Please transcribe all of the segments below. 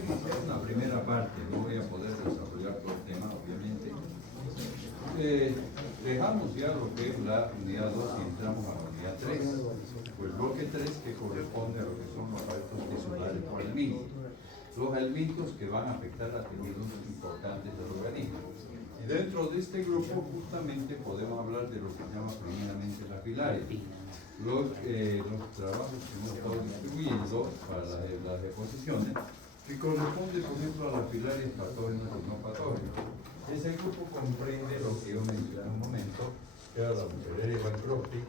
iniciar una primera parte, no voy a poder desarrollar todo el tema, obviamente. Dejamos ya lo que es la unidad 2 y entramos a la unidad 3. Pues bloque 3 que corresponde a lo que son los aparatos tisulares o helmintos. Los helmintos que van a afectar a tejidos importantes del organismo. Y dentro de este grupo justamente podemos hablar de lo que se llama primeramente la filaria. Los trabajos que hemos estado distribuyendo para las deposiciones, que corresponde por ejemplo a las filarias patógenas o no patógenas. Ese grupo comprende lo que yo mencioné en un momento, que era la Muceraria bancroti,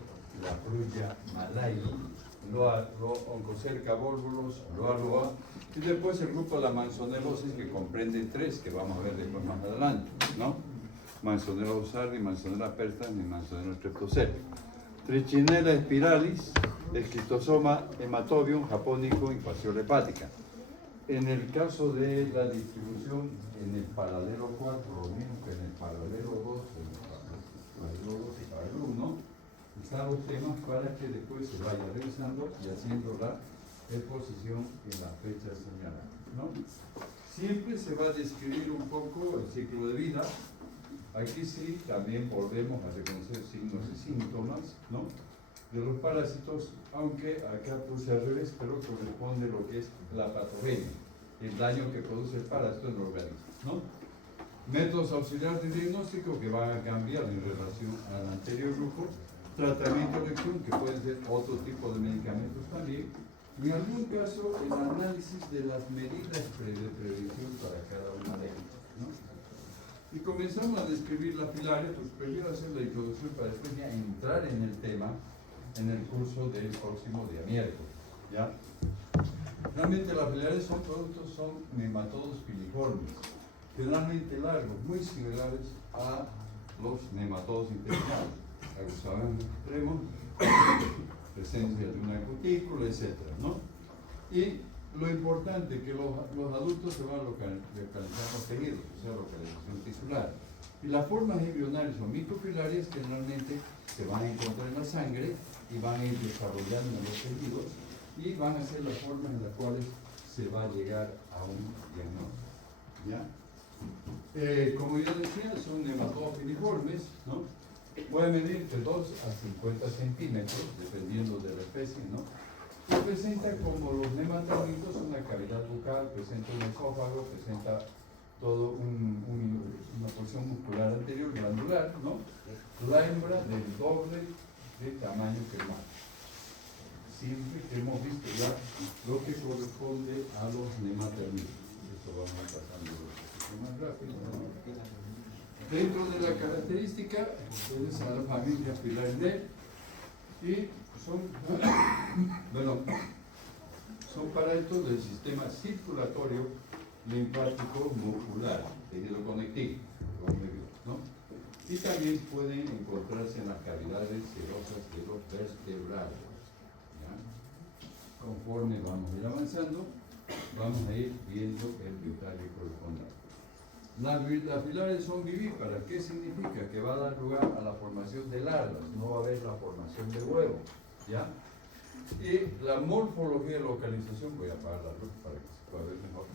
la Frulla malai, Oncocerca volvulus, Loa, y después el grupo de la manzonelosis, que comprende 3, que vamos a ver después más adelante, ¿no? Manzonella usardi, Manzonella persans y Manzonella streptocérrica. Trichinella spiralis, Esclistosoma hematobium japónico, invasión hepática. En el caso de la distribución en el paralelo 4, lo mismo que en el paralelo 2, en el paralelo 2 y paralelo 1, están los temas para que después se vaya revisando y haciendo la exposición en la fecha señalada, ¿no? Siempre se va a describir un poco el ciclo de vida. Aquí sí, también volvemos a reconocer signos y síntomas, ¿no?, de los parásitos, aunque acá puse al revés, pero corresponde lo que es la patogenia, el daño que produce el parásito en el organismo, ¿no? Métodos auxiliares de diagnóstico que van a cambiar en relación al anterior grupo, tratamiento de elección, que pueden ser otro tipo de medicamentos también, y en algún caso el análisis de las medidas de prevención para cada una de ellas, ¿no? Y comenzamos a describir la filaria, pues prefiero hacer la introducción para después ya entrar en el tema en el curso del próximo día miércoles, ¿ya? Realmente las filarias son nematodos filiformes, generalmente largos, muy similares a los nematodos intestinales, aguzados extremos, presencia de una cutícula, etc., ¿no? Y lo importante es que los adultos se van a localizar los tejidos, o sea, localización tisular. Y las formas embrionarias o microfilarias generalmente se van a encontrar en la sangre y van a ir desarrollando en los tejidos y van a ser las formas en las cuales se va a llegar a un diagnóstico, ¿ya? Como ya decía, son nematodos filiformes, ¿no? Puede medir entre 2 a 50 centímetros, dependiendo de la especie, ¿no? Y presenta, como los nematoditos, una cavidad bucal, presenta un esófago, presenta todo una porción muscular anterior glandular, ¿no? La hembra del doble de tamaño que el macho. Siempre que hemos visto ya lo que corresponde a los nematoditos. Esto vamos pasando un poquito más rápido, ¿no? Dentro de la característica, es a la familia Filaridae y son parásitos del sistema circulatorio linfático muscular, tejido conectivo, ¿no? Y también pueden encontrarse en las cavidades serosas de los vertebrados, ¿ya? Conforme vamos a ir avanzando, vamos a ir viendo el biotario correspondiente. Las filarias son vivíparas. ¿Qué significa? Que va a dar lugar a la formación de larvas, no va a haber la formación de huevo, ¿ya? Y la morfología de localización, voy a apagar la luz para que se pueda ver mejor.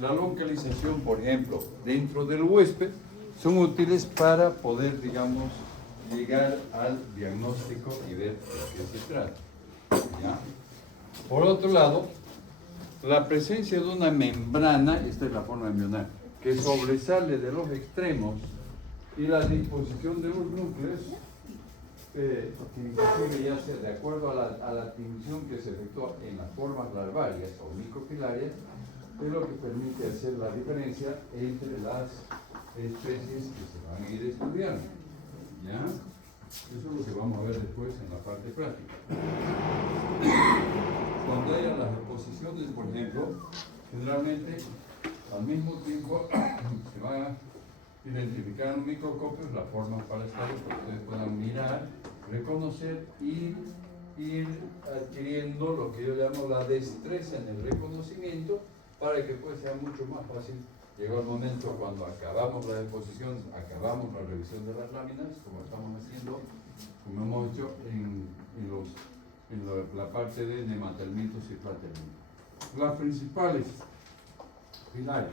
La localización, por ejemplo, dentro del huésped, son útiles para poder, digamos, llegar al diagnóstico y ver de qué se trata, ¿ya? Por otro lado, la presencia de una membrana, esta es la forma embrionaria, que sobresale de los extremos, y la disposición de los núcleos, que inclusive ya sea de acuerdo a la división que se efectúa en las formas larvarias o microfilarias, es lo que permite hacer la diferencia entre las especies que se van a ir estudiando, ¿ya? Eso es lo que vamos a ver después en la parte práctica. Cuando haya las exposiciones, por ejemplo, generalmente al mismo tiempo se van a identificar en microscopios las formas para estar, para que ustedes puedan mirar, reconocer y ir adquiriendo lo que yo llamo la destreza en el reconocimiento, para que pues sea mucho más fácil. Llegó el momento cuando acabamos la exposición, acabamos la revisión de las láminas, como estamos haciendo, como hemos hecho en la parte de nematelmitos y platelmitos. Las principales filarias,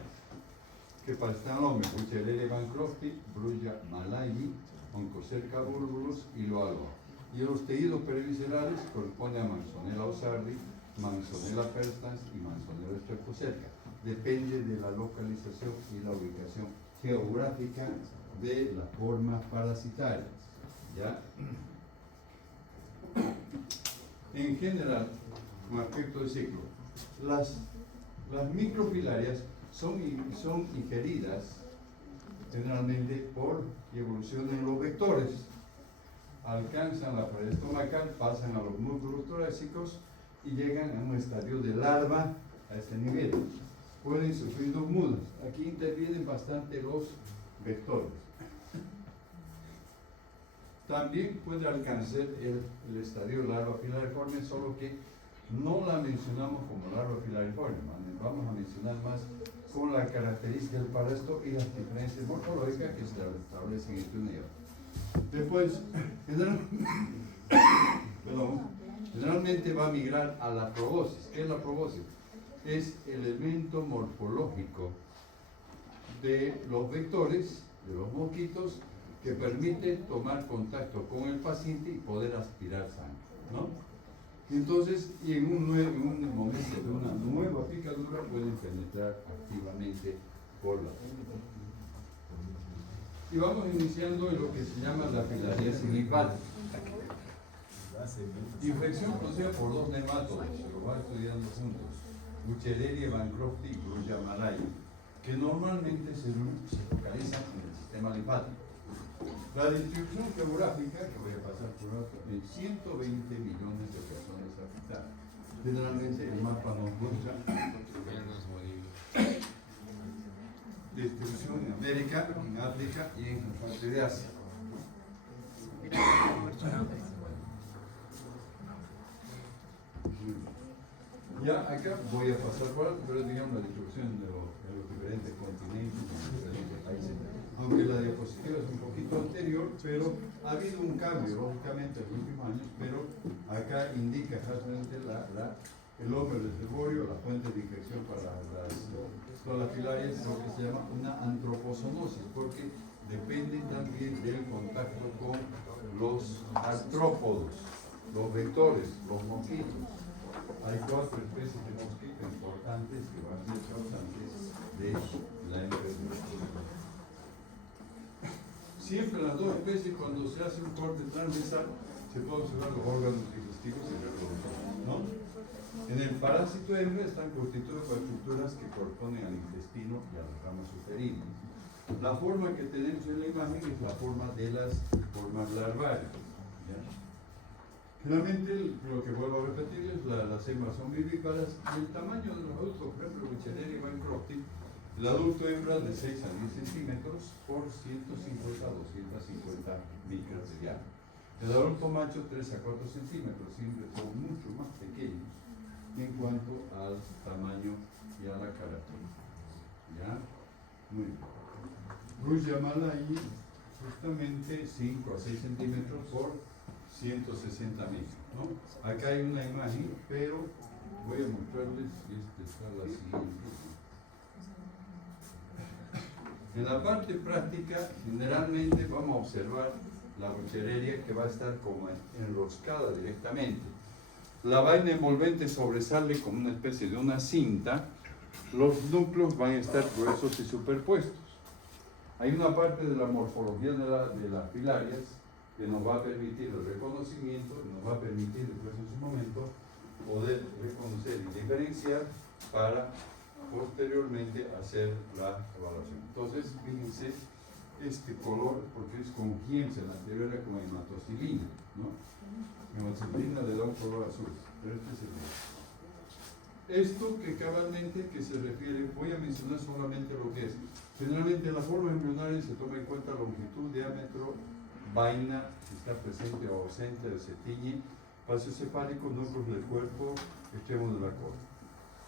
que parecen al nombre, Buccelleria bancrofti, Brugia malayi, Oncocerca bulbulus y Loalba. Y los tejidos periviscerales corresponden a Manzonella osardi, Manzonella perstans y Manzonella streptocerca. Depende de la localización y la ubicación geográfica de las formas parasitarias. ¿Ya? En general, con aspecto de ciclo, las microfilarias son ingeridas generalmente por evolución en los vectores. Alcanzan la pared estomacal, pasan a los músculos torácicos y llegan a un estadio de larva a este nivel. Pueden sufrir dos mudas. Aquí intervienen bastante los vectores. También puede alcanzar el estadio larva filariforme, solo que no la mencionamos como larva filariforme. Vamos a mencionar más con la característica del parásitos y las diferencias morfológicas que se establecen entre uno y otro. Después, generalmente va a migrar a la probosis. ¿Qué es la probosis? Es el elemento morfológico de los vectores, de los mosquitos, que permite tomar contacto con el paciente y poder aspirar sangre, ¿no? Entonces, en un momento de una nueva picadura pueden penetrar activamente por la piel. Y vamos iniciando en lo que se llama la filariasis linfática. Infección producida por dos nematodos, se lo va estudiando juntos, Buccelleria bancrofti y Brugia malayi, que normalmente se localizan en el sistema linfático. La distribución geográfica, que voy a pasar por alto, en 120 millones de personas afectadas. Generalmente el mapa nos muestra distribución en América, en África y en la parte de Asia. Ya acá voy a pasar por alto, pero digamos la distribución de los diferentes continentes, de los diferentes países. Aunque la diapositiva es un poquito anterior, pero ha habido un cambio, lógicamente, en los últimos años, pero acá indica exactamente el hombre reservorio, la fuente de infección para las filarias, lo que se llama una antropozonosis, porque depende también del contacto con los artrópodos, los vectores, los mosquitos. Hay 4 especies de mosquitos importantes que van a ser causantes de la enfermedad. Siempre las dos especies, cuando se hace un corte transversal, se pueden observar los órganos digestivos y reproductores, ¿no? En el parásito hembra están constituidos por estructuras que corresponden al intestino y a las ramas uterinas. La forma que tenemos en la imagen es la forma de las formas larvarias, ¿ya? Generalmente, lo que vuelvo a repetir es las hembras son vivíparas y el tamaño de los adultos, por ejemplo, Buccelleria bancrofti, el adulto hembra de 6 a 10 centímetros por 150 a 250 micras de diámetro. El adulto macho 3 a 4 centímetros, siempre son mucho más pequeños en cuanto al tamaño y a la característica. ¿Ya? Muy bien. Brugia malayi, justamente 5 a 6 centímetros por 160 micras, ¿no? Acá hay una imagen, pero voy a mostrarles si está la siguiente. En la parte práctica, generalmente vamos a observar la Buccelleria que va a estar como enroscada directamente. La vaina envolvente sobresale como una especie de una cinta. Los núcleos van a estar gruesos y superpuestos. Hay una parte de la morfología de las filarias que nos va a permitir el reconocimiento, nos va a permitir después en su momento poder reconocer y diferenciar para posteriormente hacer la evaluación. Entonces, fíjense este color, porque es con giemsa, el anterior era como hematocilina, ¿no? Hematocilina le da un color azul, pero este es el negro. Esto que cabalmente que se refiere, voy a mencionar solamente lo que es. Generalmente en la forma embrionaria se toma en cuenta longitud, diámetro, vaina, si está presente o ausente, se tiñe, paso cefálico, núcleos del cuerpo, extremos de la cola.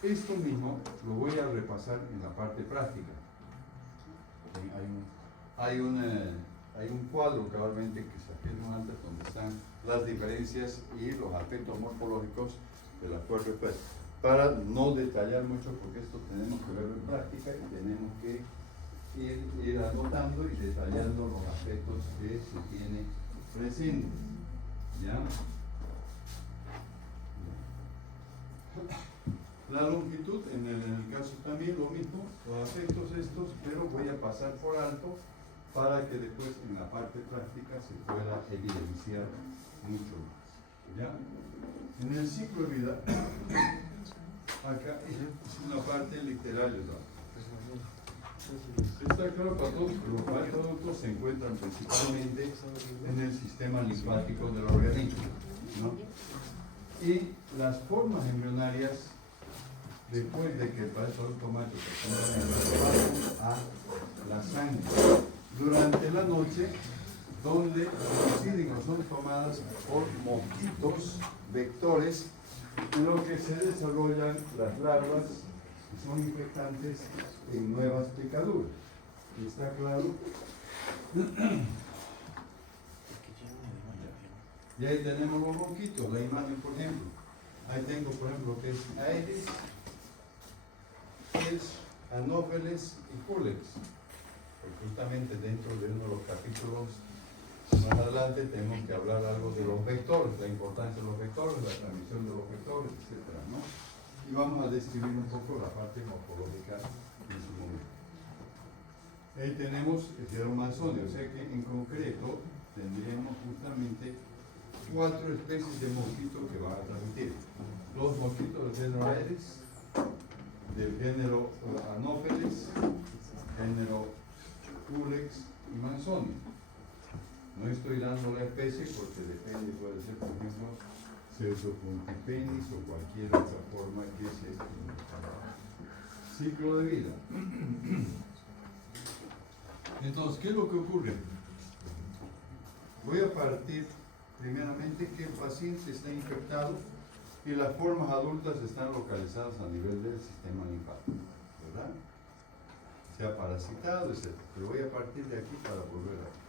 Esto mismo lo voy a repasar en la parte práctica. Hay un cuadro cabalmente que se afirma antes donde están las diferencias y los aspectos morfológicos de las 4 especies. para no detallar mucho, porque esto tenemos que verlo en práctica y tenemos que ir anotando y detallando los aspectos que se tiene presentes. ¿Ya? La longitud, en el caso también lo mismo, los aspectos estos, pero voy a pasar por alto para que después en la parte práctica se pueda evidenciar mucho más. ¿Ya? En el ciclo de vida, acá es una parte literaria. Está claro para todos que los productos se encuentran principalmente en el sistema linfático del organismo, ¿no? Y las formas embrionarias, después de que el paso automático pasan a la sangre durante la noche, donde coinciden o son tomadas por mosquitos vectores, en lo que se desarrollan las larvas que son infectantes en nuevas picaduras. ¿Está claro? Y ahí tenemos los mosquitos, la imagen, por ejemplo. Ahí tengo, por ejemplo, que es Aedes, es Anopheles y Culex. Justamente dentro de uno de los capítulos más adelante tenemos que hablar algo de los vectores, la importancia de los vectores, la transmisión de los vectores, etc., ¿no? Y vamos a describir un poco la parte morfológica en su momento. Ahí tenemos el Geromanzonia, o sea que en concreto tendríamos justamente 4 especies de mosquitos que van a transmitir. Los mosquitos del género Aedes, del género Anopheles, género Culex y Manzonia. No estoy dando la especie porque depende, puede ser, por ejemplo, Cercopuntipenis o cualquier otra forma que se ciclo de vida. Entonces, ¿qué es lo que ocurre? Voy a partir primeramente que el paciente está infectado y las formas adultas están localizadas a nivel del sistema linfático, ¿verdad? Sea parasitado, etc. Pero voy a partir de aquí para volver a...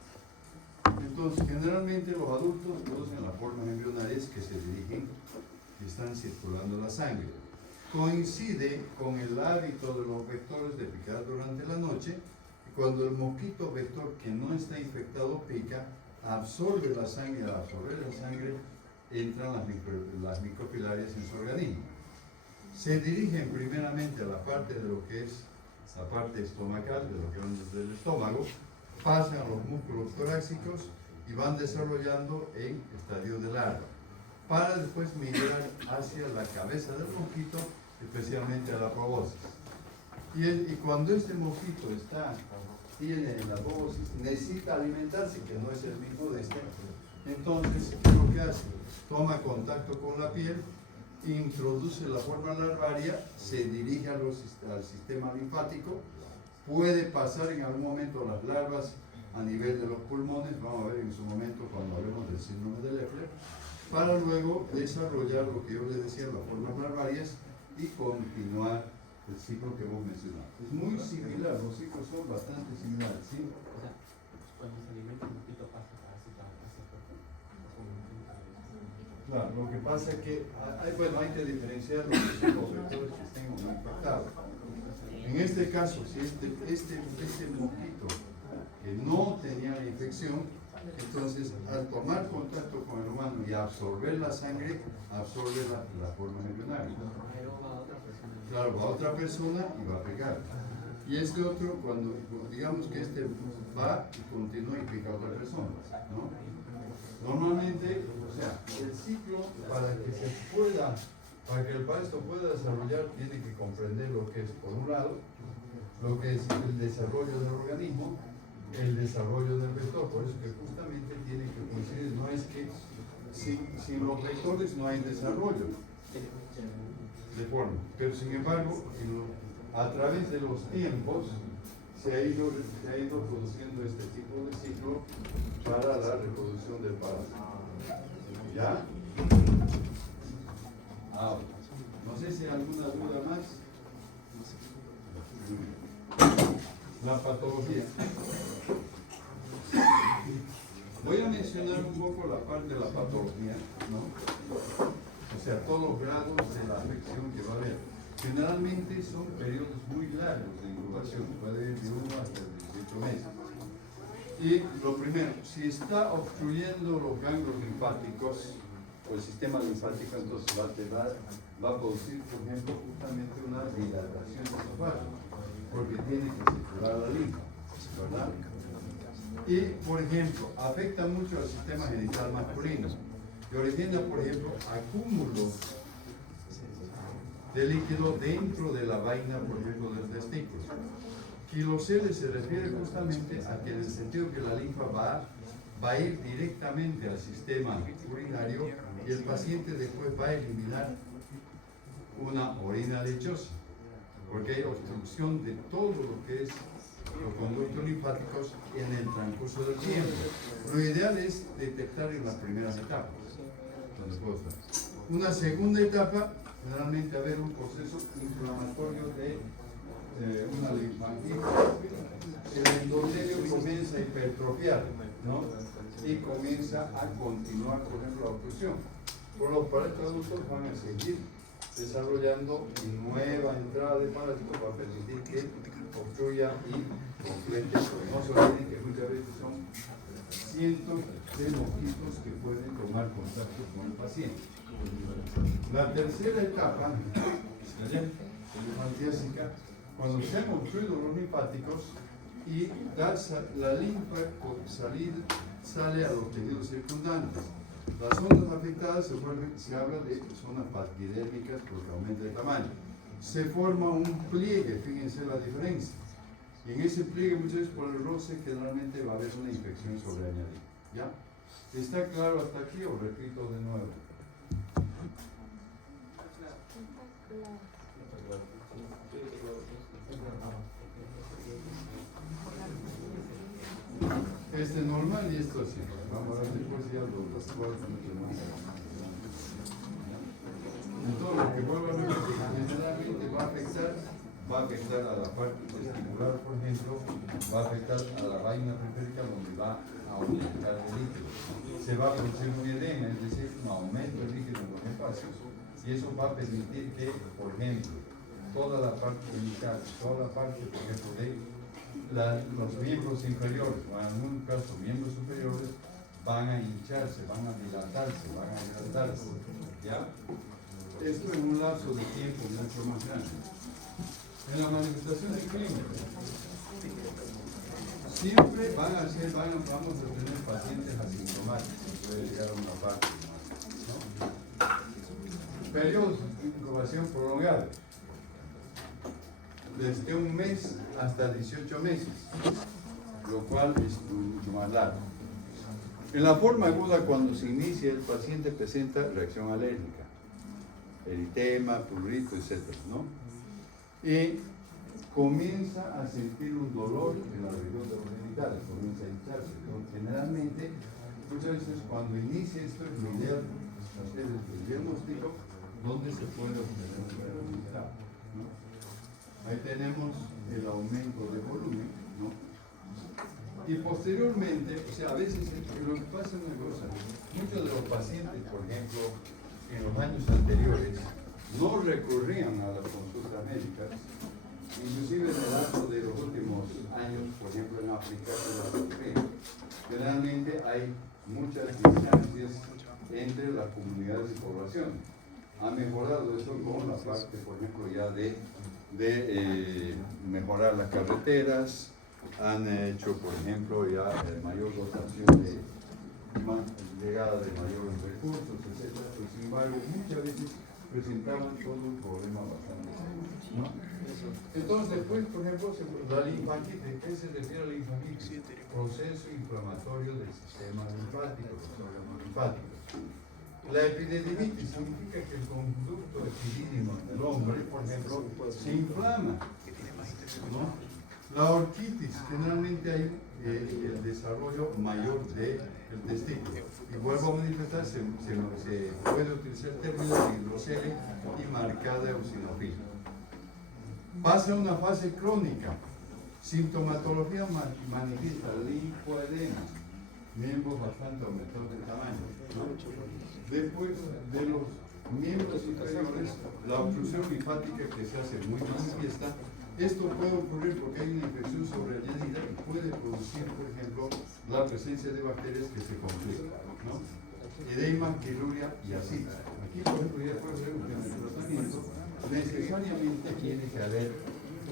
Entonces, generalmente los adultos producen las formas embrionarias que se dirigen, que están circulando la sangre. Coincide con el hábito de los vectores de picar durante la noche, y cuando el mosquito vector que no está infectado pica, absorbe la sangre, y al absorber la sangre entran las microfilarias en su organismo. Se dirigen primeramente a la parte de lo que es la parte estomacal, de lo que es del estómago, pasan a los músculos torácicos y van desarrollando en estadio de larva, para después migrar hacia la cabeza del mosquito, especialmente a la probóscis. Y cuando este mosquito tiene la probóscis, necesita alimentarse, que no es el mismo de este. Entonces, ¿qué es lo que hace? Toma contacto con la piel, introduce la forma larvaria, se dirige al sistema linfático, puede pasar en algún momento las larvas a nivel de los pulmones, vamos a ver en su momento cuando hablemos del síndrome de Leffler, para luego desarrollar lo que yo les decía, las formas larvarias y continuar el ciclo que hemos mencionado. Es muy similar, los ciclos son bastante similares, ¿sí? O sea, cuando se alimenta un poquito pasa hacia Claro, lo que pasa es que hay que diferenciar los vectores que estén o no infectados. En este caso, si este mosquito que no tenía la infección, entonces al tomar contacto con el humano y absorber la sangre, absorbe la forma embrionaria. Claro, va a otra persona y va a pegar. Y este otro, cuando digamos que este va y continúa y pica a otra persona, ¿no? Normalmente, o sea, el ciclo para que el pasto pueda desarrollar, tiene que comprender lo que es, por un lado, lo que es el desarrollo del organismo, el desarrollo del vector. Por eso que justamente tiene que coincidir. No es que sin los vectores no hay desarrollo de forma. Pero sin embargo, a través de los tiempos se ha ido produciendo este tipo de ciclo para la reproducción del parásito. ¿Ya? Ahora, no sé si hay alguna duda más. La patología. Voy a mencionar un poco la parte de la patología, ¿no? o sea, todos los grados de la afección que va a haber. Generalmente son periodos muy largos de incubación, puede ir de 1 hasta 18 meses. Y lo primero, si está obstruyendo los ganglios linfáticos o el sistema linfático, entonces va a producir, por ejemplo, justamente una dilatación de los vasos, porque tiene que circular la linfa, ¿verdad? Y, por ejemplo, afecta mucho al sistema genital masculino y origina, por ejemplo, acúmulos de líquido dentro de la vaina, por ejemplo, del testículo. Quilocele se refiere justamente a que en el sentido que la linfa va a ir directamente al sistema urinario y el paciente después va a eliminar una orina lechosa, porque hay obstrucción de todo lo que es los conductos linfáticos en el transcurso del tiempo. Lo ideal es detectar en las primeras etapas. Una segunda etapa, generalmente haber un proceso inflamatorio de una linfangitis. El endotelio comienza a hipertrofiar, ¿no? Y comienza a continuar, por ejemplo, la obstrucción. Por los parásitos adultos van a seguir desarrollando nueva entrada de parásitos para permitir que obstruya y complete. No se olviden que muchas veces son cientos de mosquitos que pueden tomar contacto con el paciente. La tercera etapa, linfangiásica, cuando se han obstruido los linfáticos y la linfa sale a los tejidos circundantes. Las zonas afectadas se habla de zonas paquidérmicas porque aumenta el tamaño. Se forma un pliegue, fíjense la diferencia. Y en ese pliegue muchas veces por el roce generalmente va a haber una infección sobreañadida. ¿Ya? ¿Está claro hasta aquí o repito de nuevo? Este normal y esto así. Vamos a ver después ya los cuales entonces lo que vuelvo a repetir, generalmente va a afectar a la parte testicular, por ejemplo, va a afectar a la vaina periférica donde va a aumentar el líquido. Se va a producir un edema, es decir, un aumento del líquido en los espacios, y eso va a permitir que, por ejemplo, toda la parte genital, toda la parte, por ejemplo, de los miembros inferiores, o en algún caso miembros superiores, van a hincharse, van a dilatarse, van a agrandarse, ¿ya? Esto en un lapso de tiempo mucho más grande. En la manifestación clínica, siempre vamos a tener pacientes asintomáticos, puede llegar a una parte más, ¿no? Periodos de incubación prolongada, desde un mes hasta 18 meses, lo cual es mucho más largo. En la forma aguda, cuando se inicia, el paciente presenta reacción alérgica, eritema, prurito, etc., ¿no? Y comienza a sentir un dolor en la región de los genitales, comienza a hincharse. Entonces, generalmente, muchas veces cuando inicia esto es lo ideal hacer el diagnóstico donde se puede obtener un resultado, ¿no? Ahí tenemos el aumento de volumen, ¿no? Y posteriormente, o sea, a veces lo que pasa es una cosa, muchos de los pacientes, por ejemplo, en los años anteriores, no recurrían a las consultas médicas, inclusive en el lapso de los últimos años, por ejemplo en África, generalmente hay muchas distancias entre las comunidades y poblaciones. Ha mejorado eso con la parte, por ejemplo, ya de mejorar las carreteras, han hecho, por ejemplo, ya mayor dotación de llegada de mayores recursos, etc. Pero, sin embargo, muchas veces presentaban todo un problema bastante serio, ¿no? Entonces, después, por ejemplo, la linfangitis. ¿Qué se refiere a la linfangitis? Proceso inflamatorio del sistema linfático, los órganos linfáticos. La epididimitis significa que el conducto epidídimo del hombre, por ejemplo, se inflama, ¿no? La orquitis, generalmente hay el desarrollo mayor del testículo. Y vuelvo a manifestar, se puede utilizar el término de hidrocele y marcada eosinofilia. Pasa una fase crónica. Sintomatología manifiesta linfoedema, miembros bastante aumentados de tamaño, ¿no? Después de los miembros superiores, la obstrucción linfática que se hace muy manifiesta. Esto puede ocurrir porque hay una infección sobreañadida y puede producir, por ejemplo, la presencia de bacterias que se complican, ¿no? Edema, quiluria y así. Aquí, por ejemplo, ya puede ver que en el tratamiento necesariamente tiene que haber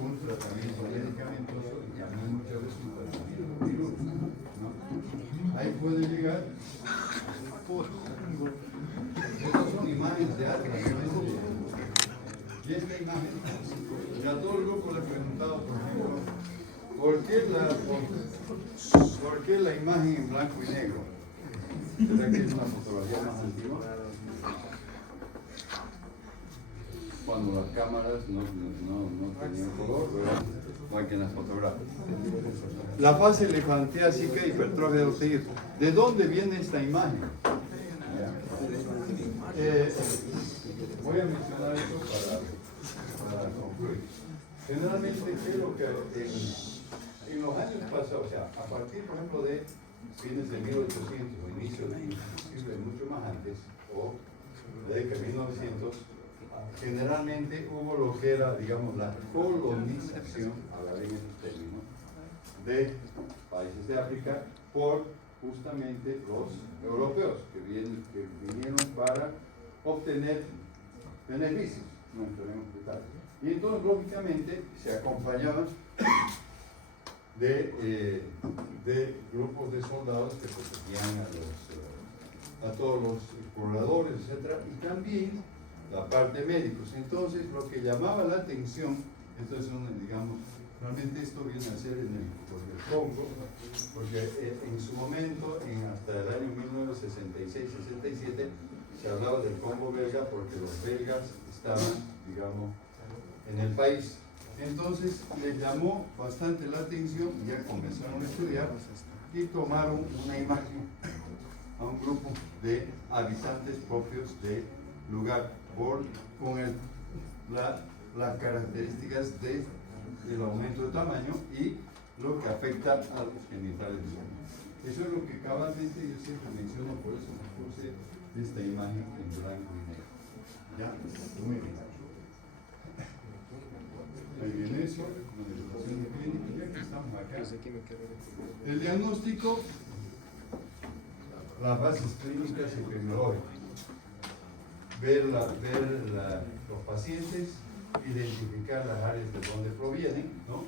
un tratamiento medicamentoso y también muchas veces un tratamiento quirúrgico, ¿no? Ahí puede llegar. Estas son imágenes de alta. Y esta imagen, y a todo el grupo le he preguntado, por ejemplo, ¿por qué la imagen en blanco y negro? ¿Será que es una fotografía más antigua? Cuando las cámaras no tenían color, ¿verdad? Máquinas fotográficas. La fase elefantiásica, hipertrofia de los tejidos. ¿De dónde viene esta imagen? Voy a mencionar esto para concluir. Generalmente, ¿qué es lo que en los años pasados, o sea, a partir, por ejemplo, de fines de 1800 o inicios, inclusive mucho más antes, o de la década de 1900, generalmente hubo lo que era, digamos, la colonización, hablaré en esos términos, de países de África por justamente los europeos que vinieron para obtener beneficios, no entraremos en detalle. Y entonces, lógicamente, se acompañaban de grupos de soldados que protegían a todos los exploradores, etc. Y también la parte médicos. Entonces, lo que llamaba la atención, entonces, digamos, realmente esto viene a ser en el Congo, porque en su momento, hasta el año 1966-67, se hablaba del Congo belga porque los belgas estaban, digamos, en el país. Entonces les llamó bastante la atención, ya comenzaron a estudiar y tomaron una imagen a un grupo de habitantes propios del lugar con las características del aumento de tamaño y lo que afecta a los genitales humanos. Eso es lo que cabalmente yo siempre menciono, por eso me puse esta imagen en blanco y negro. ¿Ya? Muy bien. Ahí viene eso, la educación clínica, ya que estamos acá. El diagnóstico, las bases clínicas y epidemiológicas. Ver los pacientes, identificar las áreas de donde provienen, ¿no?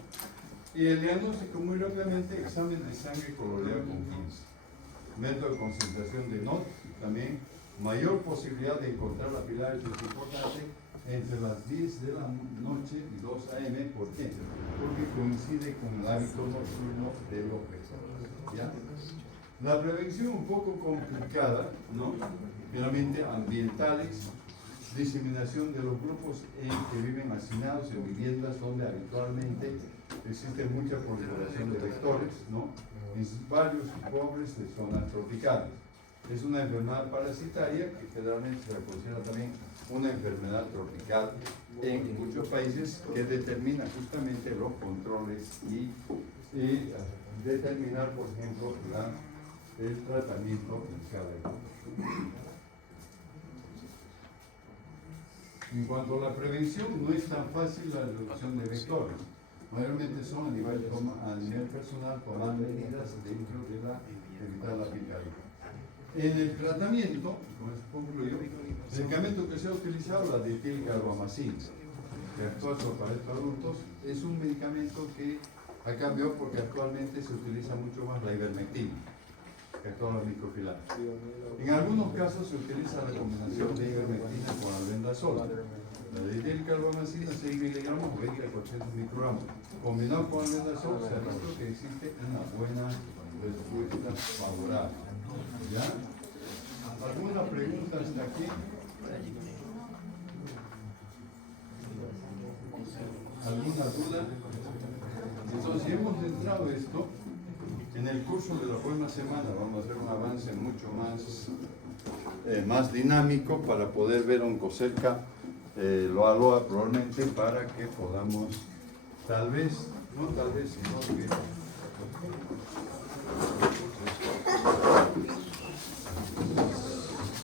Y el diagnóstico, muy rápidamente, examen de sangre coloreado con 15. Método de concentración de NOT, también mayor posibilidad de encontrar la pilares es importante entre las 10 de la noche y 2 a.m. ¿Por qué? Porque coincide con el hábito nocturno de los pescadores. ¿Ya? La prevención un poco complicada, ¿no? Generalmente ambientales, diseminación de los grupos que viven hacinados en viviendas donde habitualmente existe mucha proliferación de vectores, ¿no? En barrios pobres de zonas tropicales. Es una enfermedad parasitaria que generalmente se considera también una enfermedad tropical en muchos países que determina justamente los controles y determinar, por ejemplo, el tratamiento en cada grupo. En cuanto a la prevención, no es tan fácil la reducción de vectores. Mayormente son a nivel personal, tomar medidas dentro de evitar la picadura. En el tratamiento, con esto concluyo, el medicamento que se ha utilizado, la ditilcarbamazina, que actúa para estos adultos, es un medicamento que ha cambiado porque actualmente se utiliza mucho más la ivermectina, que actúa la microfilari. En algunos casos se utiliza la combinación de ivermectina con albendazol. La ditilcarbamazina 6 miligramos o 20 a 400 microgramos. Combinado con albendazol se ha visto que existe una buena respuesta favorable. ¿Ya? ¿Alguna pregunta hasta aquí? ¿Alguna duda? Entonces, si hemos entrado esto, en el curso de la próxima semana vamos a hacer un avance mucho más dinámico para poder ver oncocerca lo probablemente para que podamos, tal vez, no tal vez, sino que